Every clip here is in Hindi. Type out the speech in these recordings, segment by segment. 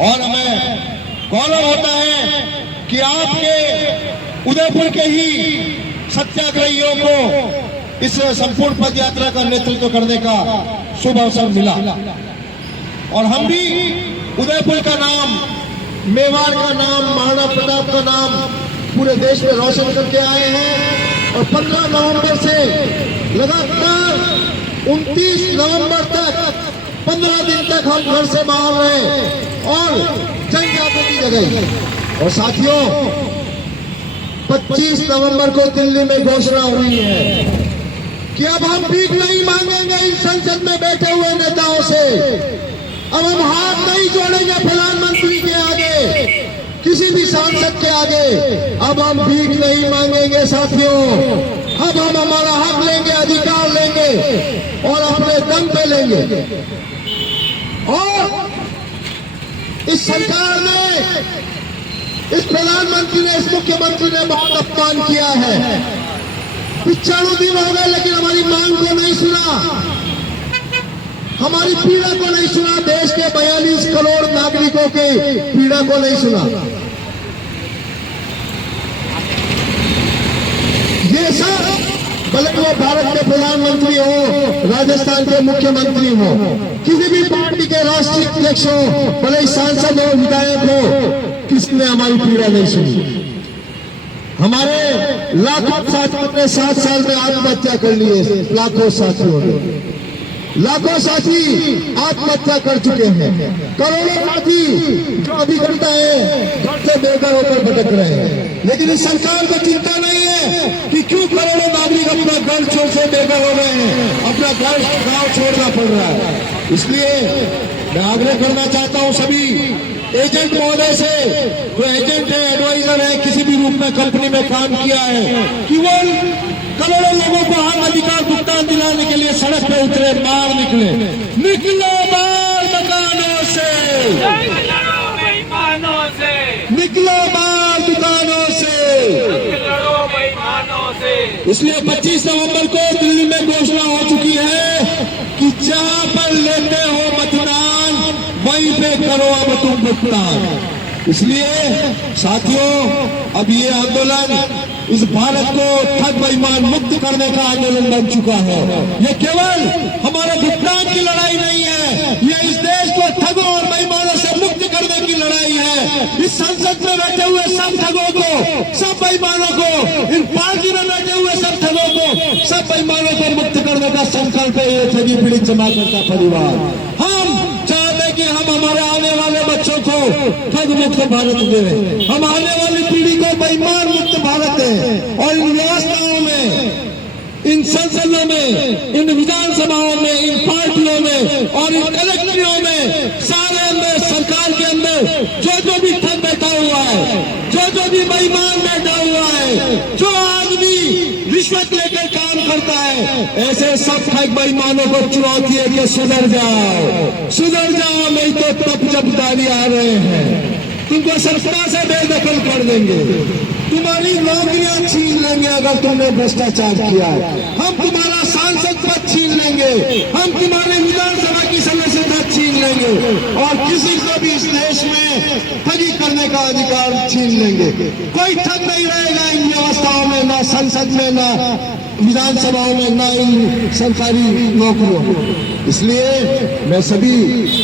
और हमें गौरव होता है कि आपके उदयपुर के ही सत्याग्रहियों को इस संपूर्ण पद यात्रा का नेतृत्व करने का शुभ अवसर मिला। और हम भी उदयपुर का नाम, मेवाड़ का नाम, महाराणा प्रताप का नाम पूरे देश में रोशन करके आए हैं। और 15 नवंबर से लगातार 29 नवंबर तक 15 दिन तक हम घर से बाहर रहे और जन जागृति जगाई। और साथियों, 25 नवंबर को दिल्ली में घोषणा हुई है कि अब हम भीख नहीं मांगेंगे इन संसद में बैठे हुए नेताओं से। अब हम हाथ नहीं जोड़ेंगे प्रधानमंत्री के आगे, किसी भी सांसद के आगे। अब हम भीख नहीं मांगेंगे साथियों। अब हम हमारा हक लेंगे, अधिकार लेंगे और अपने दम पे लेंगे। और इस सरकार ने, इस प्रधानमंत्री ने, इस मुख्यमंत्री ने बहुत अपमान किया है। 95 दिन हो गए लेकिन हमारी मांग को नहीं सुना, हमारी पीड़ा को नहीं सुना, देश के 42 करोड़ नागरिकों के पीड़ा को नहीं सुना। ये सब भले वो भारत के प्रधानमंत्री हो, राजस्थान के मुख्यमंत्री हो, किसी भी पार्टी के राष्ट्रीय अध्यक्ष हो, भले सांसद हो, विधायक हो, किसी ने हमारी पीड़ा नहीं सुनी। हमारे लाखों साथियों ने 7 साल में आत्महत्या कर लिए, लाखों साथियों ने, लाखों साथी आत्महत्या कर चुके हैं। करोड़ों साथी जो अभिकर्ता है घर से बेघर होकर भटक रहे हैं। लेकिन इस सरकार को चिंता नहीं है कि क्यों करोड़ों नागरिक अपना घर छोड़ से बेघर हो रहे हैं, अपना घर गांव छोड़ना पड़ रहा है। इसलिए मैं आग्रह करना चाहता हूं सभी एजेंट महोदय से, जो एजेंट है, एडवाइजर है, किसी भी रूप में कंपनी में काम किया है, कि वो करोड़ों लोगों को हक अधिकार भुगतान दिलाने के लिए सड़क पे उतरे, बाहर निकले। निकलो बाहर दुकानों से, निकलो बाहर दुकानों से। इसलिए 25 नवंबर को दिल्ली में घोषणा हो चुकी है कि जहां पर लेते हो मतदान वहीं पे करो अब तुम भुगतान। इसलिए साथियों, अब ये आंदोलन इस भारत को ठग बेईमान मुक्त करने का आंदोलन बन चुका है। ये केवल हमारे भुगतान की लड़ाई नहीं है, ये इस देश को ठगों और बेईमानों से मुक्त करने की लड़ाई है। इस संसद में बैठे हुए सब ठगों को, सब बेईमानों को, इन पार्टी में बैठे हुए सब ठगों को, सब बेईमानों को मुक्त करने का संकल्प है ये ठगी पीड़ित जमात का परिवार। हम चाहते कि हम हमारे आने वाले बच्चों को ठग मुक्त भारत दें, हम आने वाली पीढ़ी को बेईमान मुक्त भारत दें। और इन व्यवस्थाओं में, इन संसदों में, इन विधानसभाओं में, इन पार्टियों में और इन कलेक्टरों में, सारे अंदर सरकार के अंदर जो भी ठग बैठा हुआ है, जो भी बेईमान बैठा हुआ है, जो आदमी रिश्वत लेकर काम करता है, ऐसे सब ठग बेईमानों को चुनौती है कि सुधर जाओ, सुधर जाओ, नहीं तो तब जब दानी आ रहे हैं तुमको सरकार से बेदखल कर देंगे, तुम्हारी नौकरियां छीन लेंगे अगर तुमने भ्रष्टाचार किया है, हम तुम्हारा सांसद पद छीन लेंगे, हम तुम्हारे विधानसभा की सदस्यता छीन लेंगे और किसी को भी इस देश में ठगी करने का अधिकार छीन लेंगे। कोई ठग नहीं रहेगा इन व्यवस्थाओं में, ना संसद में, ना विधानसभाओं में, ना इन सरकारी नौकरियों में। इसलिए मैं सभी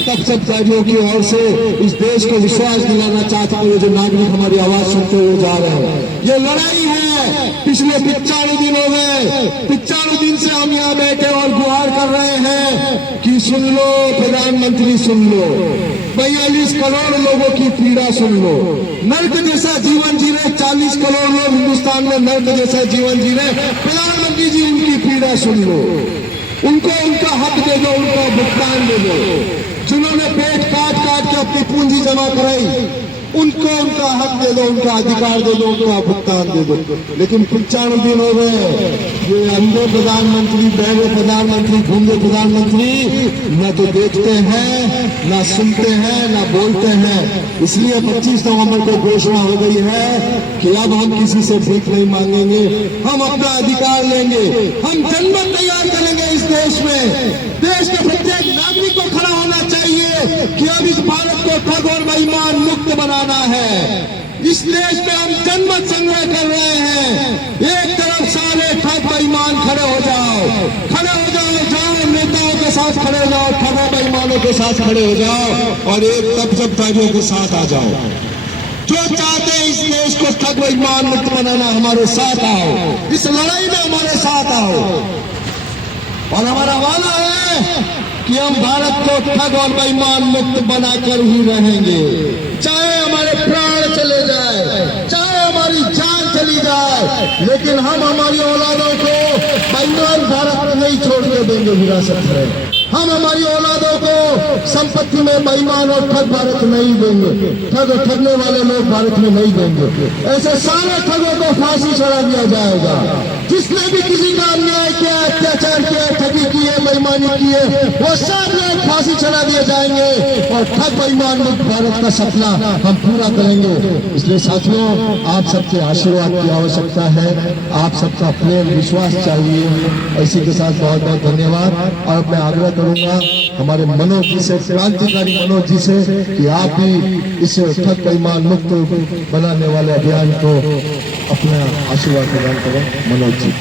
तख्तधारियों की ओर से इस देश को विश्वास दिलाना चाहता हूँ, जो नागरिक हमारी आवाज सुनते हुए जा रहे हैं, ये लड़ाई है। पिछले 95 दिन हो गए, 95 दिन से हम यहाँ बैठे और गुहार कर रहे हैं कि सुन लो प्रधानमंत्री, सुन लो 42 करोड़ लोगों की पीड़ा सुन लो। नर्क जैसा जीवन जी रहे 40 करोड़ लोग हिंदुस्तान में, नर्क जैसा जीवन जी रहे। प्रधानमंत्री जी, उनकी पीड़ा सुन लो, उनको उनका हक दे दो, उनका भुगतान दे दो। जिन्होंने पेट काट काट के अपनी पूंजी जमा कराई, उनको उनका हक दे दो, उनका अधिकार दे दो, उनका भुगतान दे दो। लेकिन 95 दिन हो गए, ये अंधे प्रधानमंत्री, बहरे प्रधानमंत्री, गूंगे प्रधानमंत्री न तो देखते हैं, न सुनते हैं, न बोलते हैं। इसलिए 25 नवंबर को घोषणा हो गई है कि अब हम किसी से भीख नहीं मांगेंगे, हम अपना अधिकार लेंगे, हम जनमत तैयार करेंगे इस देश में। देश के प्रत्येक नागरिक को खड़ा होना चाहिए कि अब इस भारत को ठग और बेईमान बनाना है। इस देश में हम जनमत संग्रह कर रहे हैं। एक तरफ सारे ठग बेईमान खड़े हो जाओ, खड़े हो जाओ, जाओ नेताओं के साथ खड़े हो जाओ, ठगों बेईमानों के साथ खड़े हो जाओ, और एक तब सब ठगियों के साथ आ जाओ। जो चाहते हैं इस देश को ठग बेईमान मुक्त बनाना, हमारे साथ आओ, इस लड़ाई में हमारे साथ आओ। और हमारा वादा है कि हम भारत को ठग और बेईमान मुक्त बनाकर ही रहेंगे, चाहे हमारे प्राण चले जाए, चाहे हमारी जान चली जाए, लेकिन हम हमारी औलादों को बेईमान भारत में नहीं छोड़ने देंगे विरासत में। हम हमारी औलादों को संपत्ति में बेईमान और ठग भारत नहीं देंगे, ठग ठगने वाले लोग भारत में नहीं देंगे। ऐसे सारे ठगों को फांसी चढ़ा दिया जाएगा। जिसने भी किसी का अन्याय किया, अत्याचार किया, ठगी की है, बेईमानी की है, वो सब लोग फांसी चढ़ा दिए जाएंगे और ठग बेईमान मुक्त भारत का सपना हम पूरा करेंगे। इसलिए साथियों, आप सबके आशीर्वाद की आवश्यकता है, आप सबका प्रेम विश्वास चाहिए। इसी के साथ बहुत बहुत धन्यवाद। और मैं आग्रह करूंगा हमारे मनोज जी से, क्रांतिकारी मनोज जी से, कि आप भी इस ठग बेईमान मुक्त बनाने वाले अभियान को अपना आशीर्वाद प्रदान करें। मनोज जी।